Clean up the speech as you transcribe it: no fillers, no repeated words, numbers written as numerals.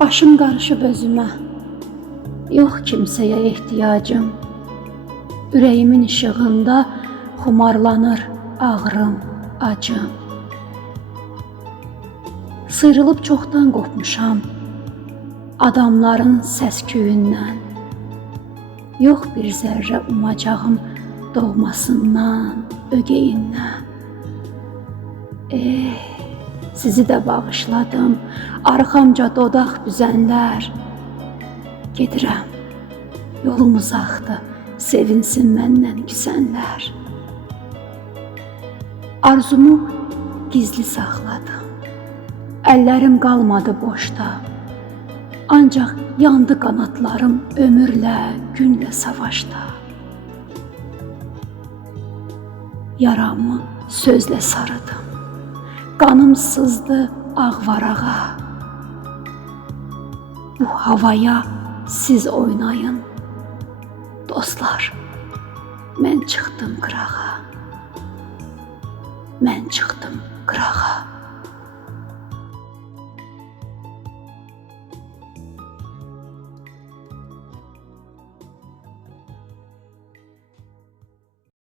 Başım qarışıb özümə. Yox kimsəyə ehtiyacım. Ürəyimin işığında xumarlanır ağrım, acım. Sıyrılıb çoxdan qopmuşam adamların səs-küyündən. Yox bir zərrə umacağım doğmasından, ögeyindən. Sizi də bağışladım, arxamca dodaq büzənlər. Gedirəm, yolum uzaqdır, sevinsin məndən küsənlər. Arzumu gizli saxladım, əllərim qalmadı boşda. Ancaq yandı qanatlarım ömürlə, günlə savaşda. Yaramı sözlə sarıdım, qanım sızdı ağ varağa. Bu havaya siz oynayın, dostlar, mən çıxdım qırağa. Mən çıxdım qırağa.